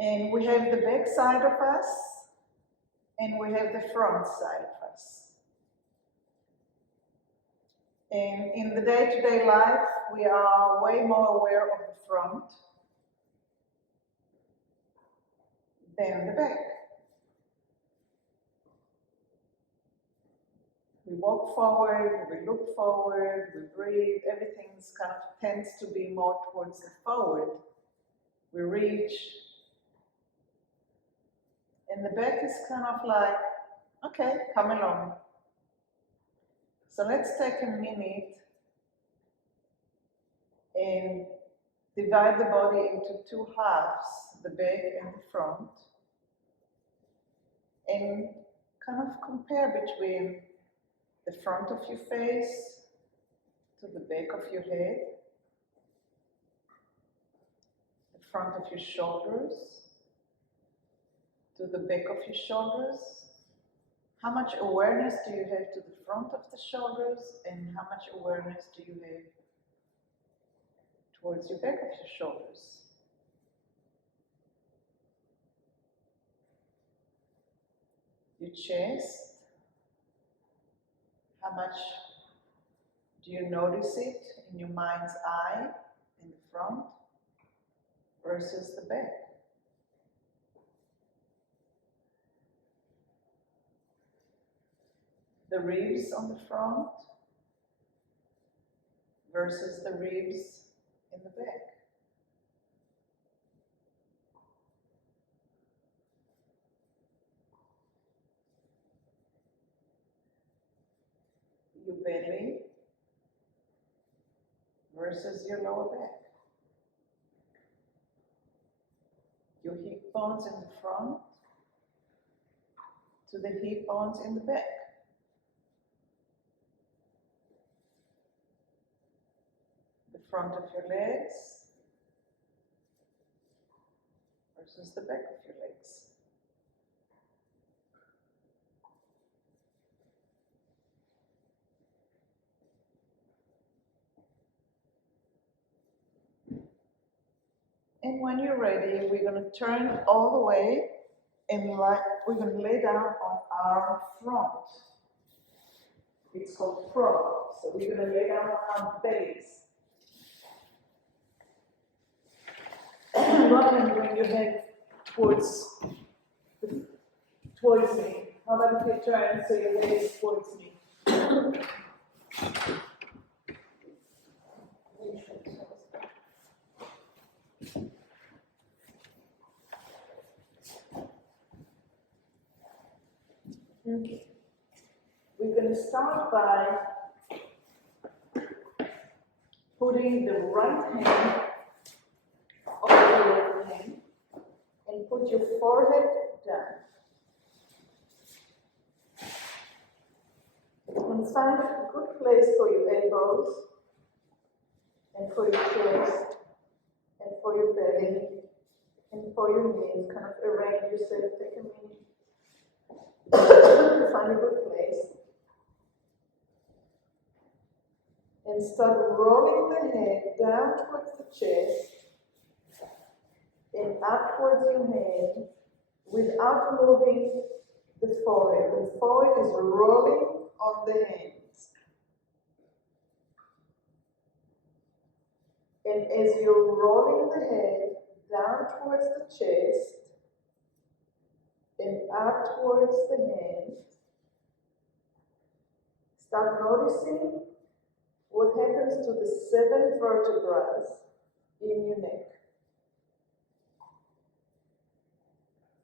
And we have the back side of us, and we have the front side of us. And in the day-to-day life, we are way more aware of the front than the back. We walk forward, we look forward, we breathe, everything's kind of tends to be more towards the forward. We reach. And the back is kind of like, okay, come along. So let's take a minute and divide the body into two halves, the back and the front, and kind of compare between the front of your face to the back of your head, the front of your shoulders to the back of your shoulders. How much awareness do you have to the front of the shoulders, and how much awareness do you have towards your back of your shoulders? Your chest, how much do you notice it in your mind's eye in the front versus the back? The ribs on the front versus the ribs in the back. Your belly versus your lower back. Your hip bones in the front to the hip bones in the back. The front of your legs versus the back of your legs. And when you're ready, we're going to turn all the way and we're going to lay down on our front. It's called front. So we're going to lay down on our bellies. Rather than bring your head towards me. How about if you turn so your head is towards me? Okay. We're going to start by putting the right hand over the left hand and put your forehead down. And find a good place for your elbows and for your chest and for your belly and for your knees. Kind of arrange yourself, take a minute to find a good place. And start rolling the head down towards the chest and up towards your head without moving the forehead. The forehead is rolling on the hands. And as you're rolling the head down towards the chest and up towards the hands, start noticing what happens to the 7 vertebrae in your neck.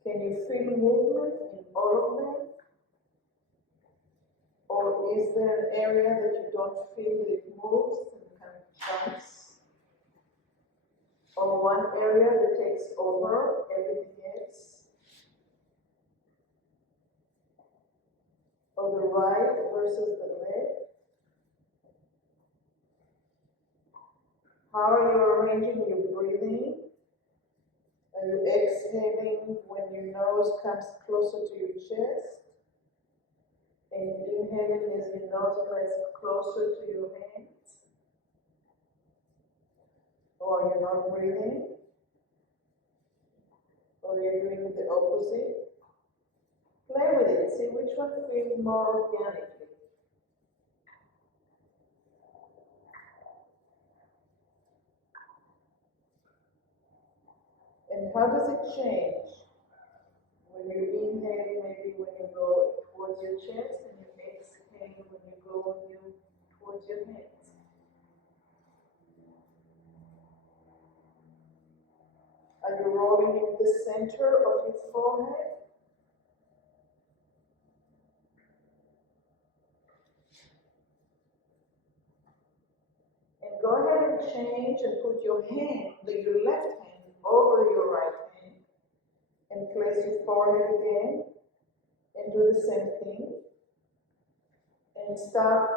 Can you feel movement in all of them? Or is there an area that you don't feel that it moves and kind of jumps? Or one area that takes over everything else? Or the right versus the left? How are you arranging your breathing? Are you exhaling when your nose comes closer to your chest? And inhaling as your nose gets closer to your hands? Or you're not breathing? see? Play with it, see which one feels more organically. And how does it change? When you inhale, maybe when you go towards your chest, and you exhale when you go towards your hands. Are you rolling in the center of your forehead? And go ahead and change and put your left hand over your right hand and place your forehead again and do the same thing. And start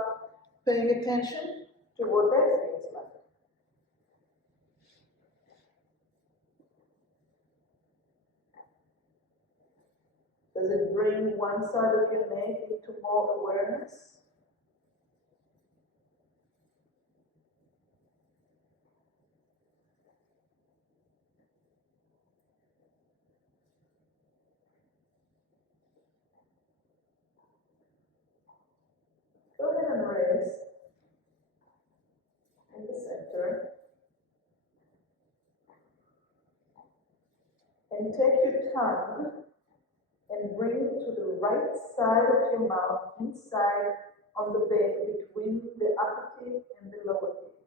paying attention to what that feels like. Does it bring one side of your neck into more awareness? Go ahead and rest in the center. And take your tongue and bring it to the right side of your mouth, inside on the bed between the upper teeth and the lower teeth.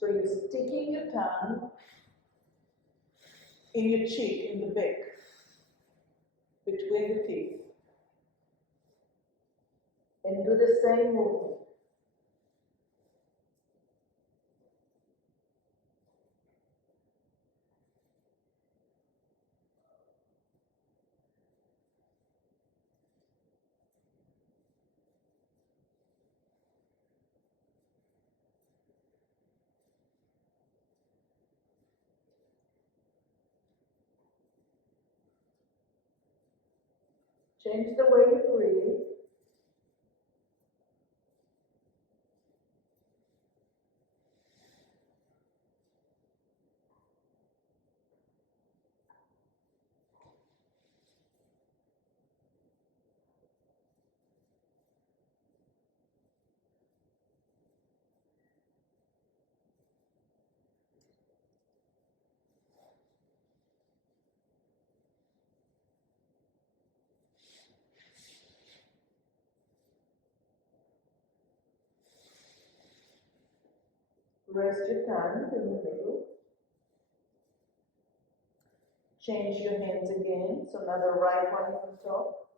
So you're sticking your tongue in your cheek, in the back, between the teeth. And do the same movement. Change the way you breathe. Rest your tongue in the middle. Change your hands again, so now the right one is on top.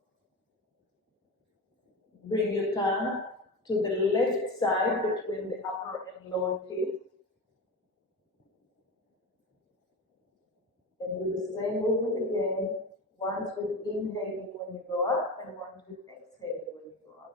Bring your tongue to the left side between the upper and lower teeth. And do the same movement again, once with inhaling when you go up and once with exhaling when you go up.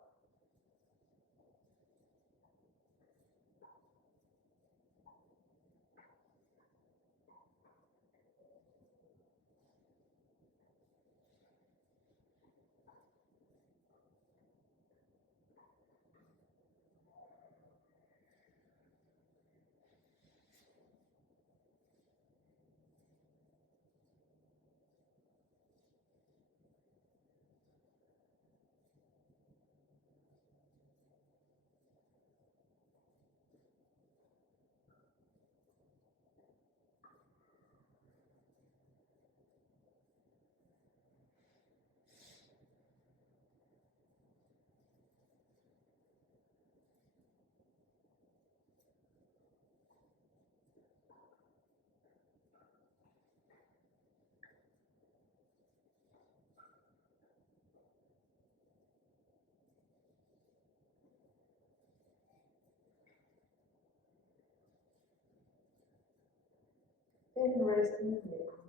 And rest in the middle.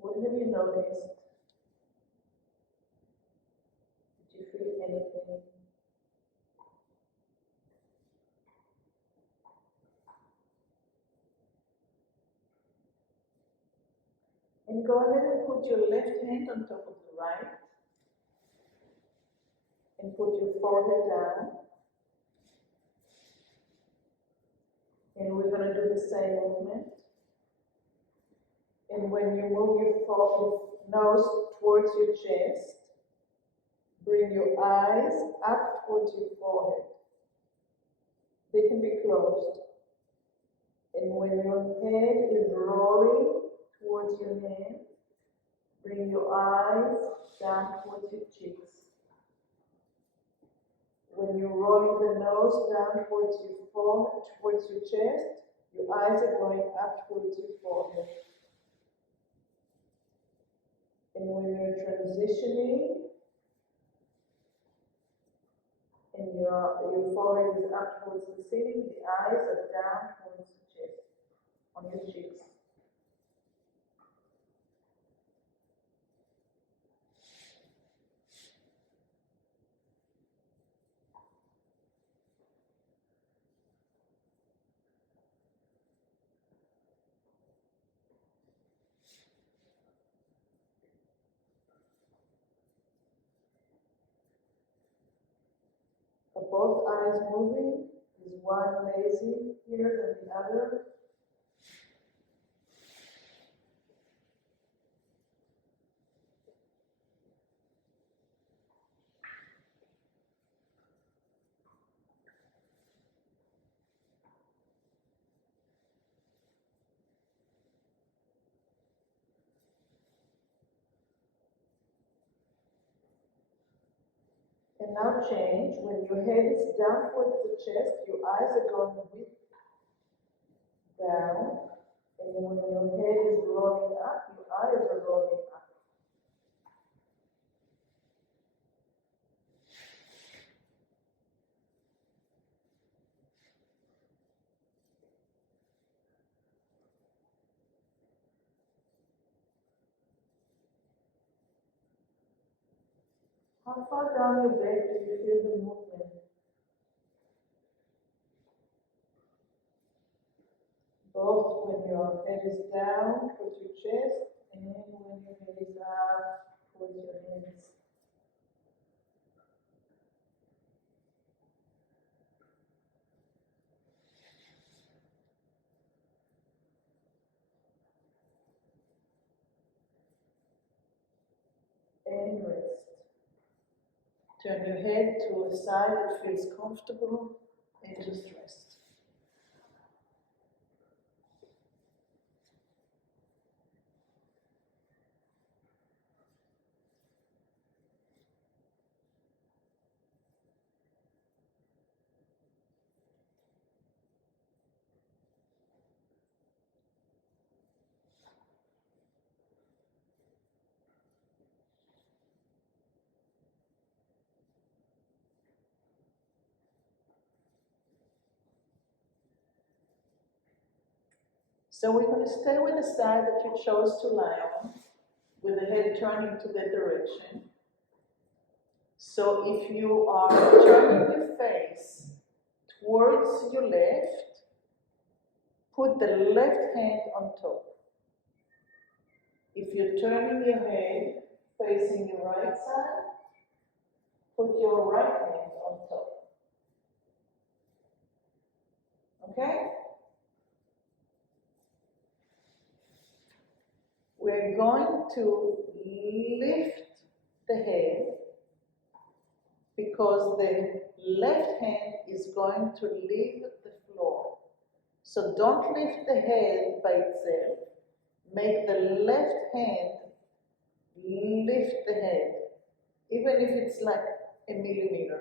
What have you noticed? Did you feel anything? And go ahead and put your left hand on top of the right. And put your forehead down. And we're going to do the same movement. And when you move your nose towards your chest, bring your eyes up towards your forehead. They can be closed. And when your head is rolling towards your hand, bring your eyes down towards your cheeks. When you're rolling the nose down towards your forehead, towards your chest, your eyes are going up towards your forehead. And when you're transitioning, and your forehead is up towards the ceiling, the eyes are down towards the chest, on your cheeks. Both eyes moving. Is one lazy here than the other? And now change. When your head is down towards the chest, your eyes are going with down. And when your head is rolling up, your eyes are rolling up. How far down your back do you feel the movement? Both when your head is down towards your chest and when your head is up towards your hands. And rest. Turn your head to a side that feels comfortable and just rest. So we're going to stay with the side that you chose to lie on, with the head turning to that direction. So if you are turning your face towards your left, put the left hand on top. If you're turning your head facing your right side, put your right hand on top. Okay? We're going to lift the head because the left hand is going to leave the floor. So don't lift the head by itself. Make the left hand lift the head, even if it's like a millimeter.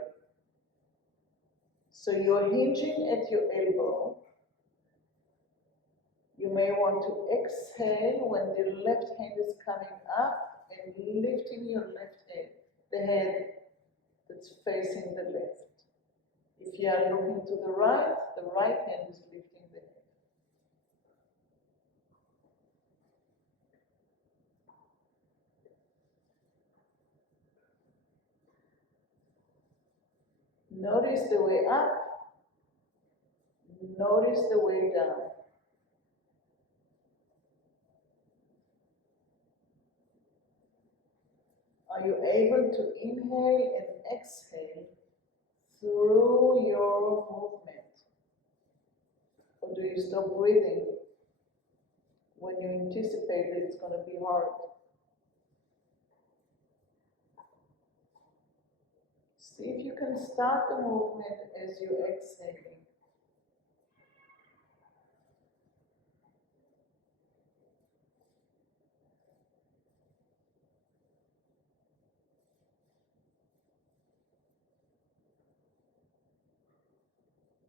So you're hinging at your elbow. You may want to exhale when the left hand is coming up and lifting your left head, the head that's facing the left. If you are looking to the right hand is lifting the head. Notice the way up, notice the way down. Are you able to inhale and exhale through your movement? Or do you stop breathing when you anticipate that it's going to be hard? See if you can start the movement as you're exhaling.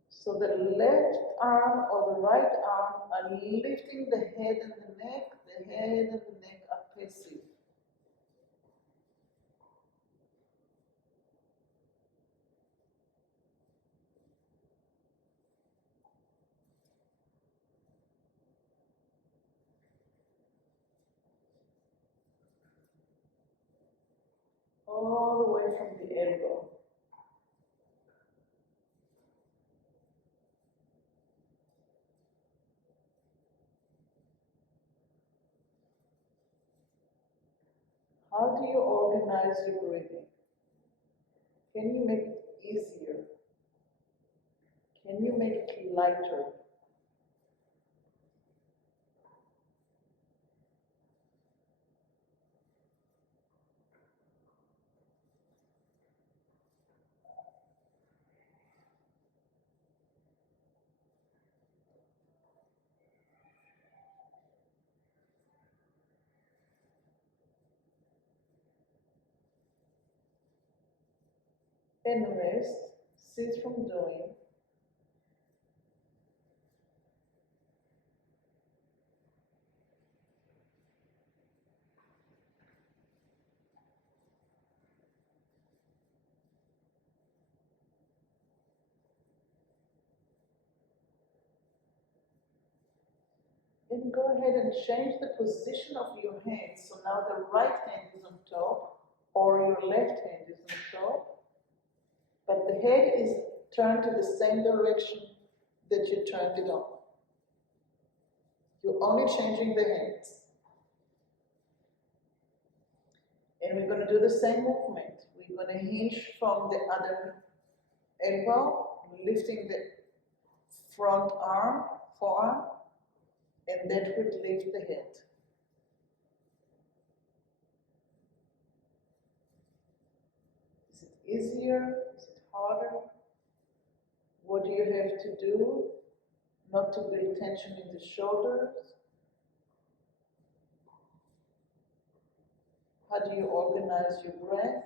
So the left arm or the right arm are lifting the head and the neck. The head and the neck are passive. All the way from the elbow. How do you organize your breathing? Can you make it easier? Can you make it lighter? And rest, cease from doing. Then go ahead and change the position of your hands. So now the right hand is on top, or your left hand is on top, but the head is turned to the same direction that you turned it on. You're only changing the hands. And we're going to do the same movement. We're going to hinge from the other elbow, lifting the front arm, forearm, and that would lift the head. Is it easier? Is it harder? What do you have to do not to build tension in the shoulders? How do you organize your breath?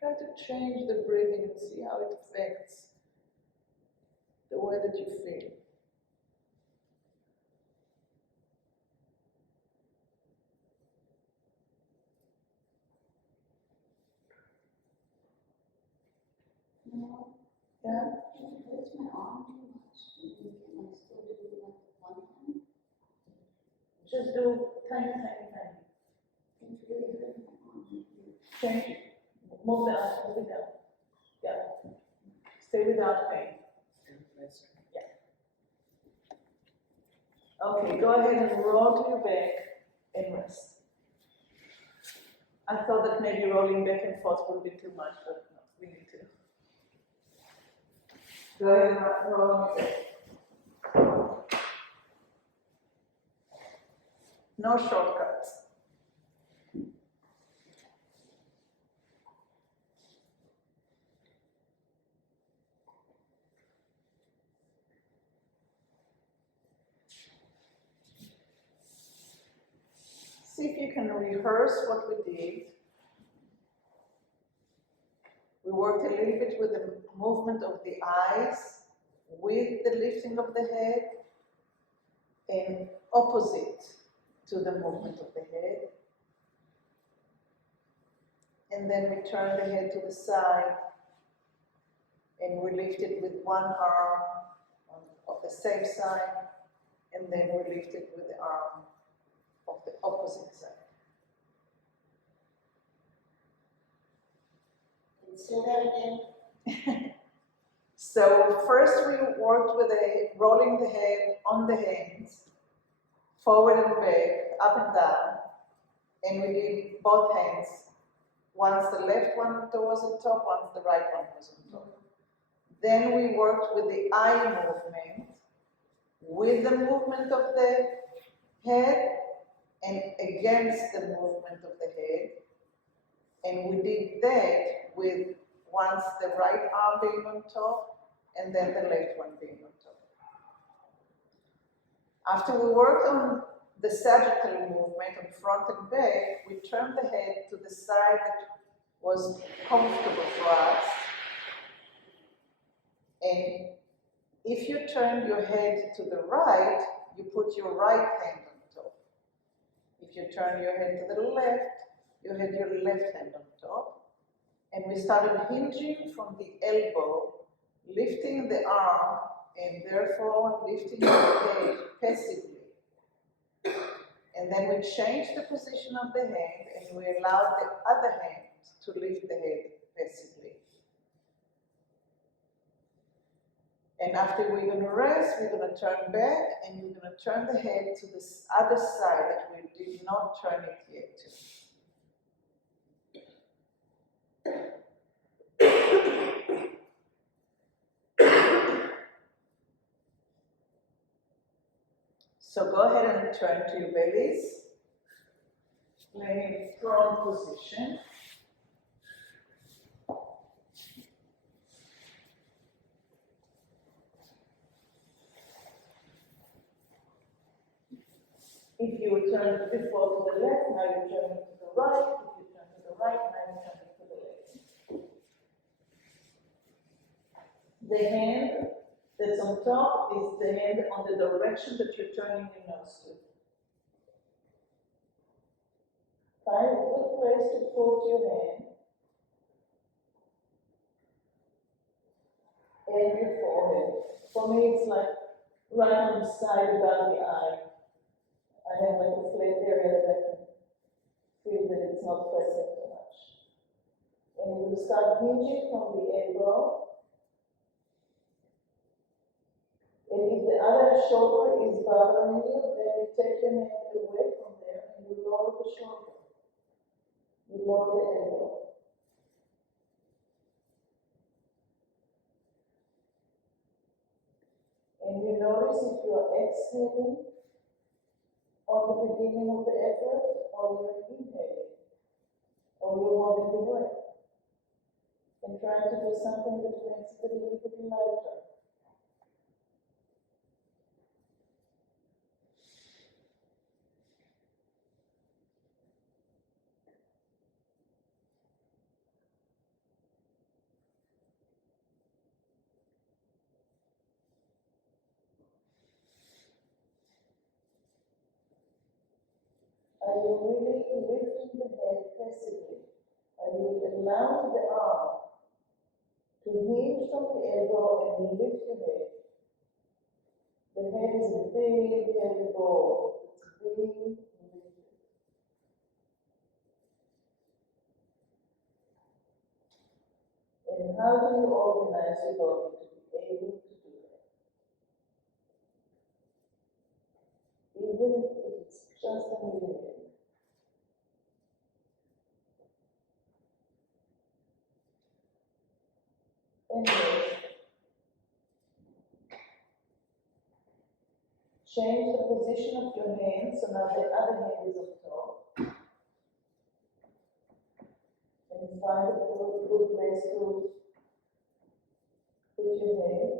Try to change the breathing and see how it affects the way that you feel. No. Yeah? If it hurts my arm too much, can I still do it like one hand? Just do tiny, tiny, tiny. It's really hurting my arm. Change. Move the arm, move it down. Yeah. Stay without pain. Yeah. Okay, go ahead and roll to your back and rest. I thought that maybe rolling back and forth would be too much, but no, we need to. Go ahead and roll on your back. No shortcuts. See if you can rehearse what we did. We worked a little bit with the movement of the eyes, with the lifting of the head, and opposite to the movement of the head. And then we turn the head to the side, and we lift it with one arm of the same side, and then we lift it with the arm of the opposite side. Say that again. So first we worked with rolling the head on the hands, forward and back, up and down, and we did both hands. Once the left one was on top, once the right one was on top. Then we worked with the eye movement, with the movement of the head and against the movement of the head. And we did that with once the right arm being on top and then the left one being on top. After we worked on the sagittal movement on front and back, we turned the head to the side that was comfortable for us. And if you turn your head to the right, you put your right hand on top. If you turn your head to the left, you had your left hand on top. And we started hinging from the elbow, lifting the arm, and therefore lifting the head passively. And then we changed the position of the hand, and we allowed the other hand to lift the head passively. And after we're going to rest, we're going to turn back, and we're going to turn the head to the other side that we did not turn it yet to. So go ahead and turn to your bellies, laying in prone position. If you turn before to the left, now you turn it to the right. If you turn to the right, now you turn it to the left. The hand that's on top is the hand on the direction that you're turning your nose to. Find a good place to put your hand and your forehead. For me, it's like right on the side above the eye. I have like a flat area that I can feel that it's not pressing too much. And you will start hinging from the elbow. And if the other shoulder is bothering you, then you take your hand away from there and you lower the shoulder. You lower the elbow. And you notice if you are exhaling on the beginning of the effort, or you're inhaling, or you're holding the breath. And trying to do something that makes it a little bit lighter. Are you really lifting the head passively? Are you allowing the arm to hinge from the elbow and lift your head? The head is a big, heavy ball. It's big, lifted. And how do you organize your body to be able to do that? Even if it's just a millimeter. And rest. Change the position of your hand, so now the other hand is on top. And find a good place to put your hand.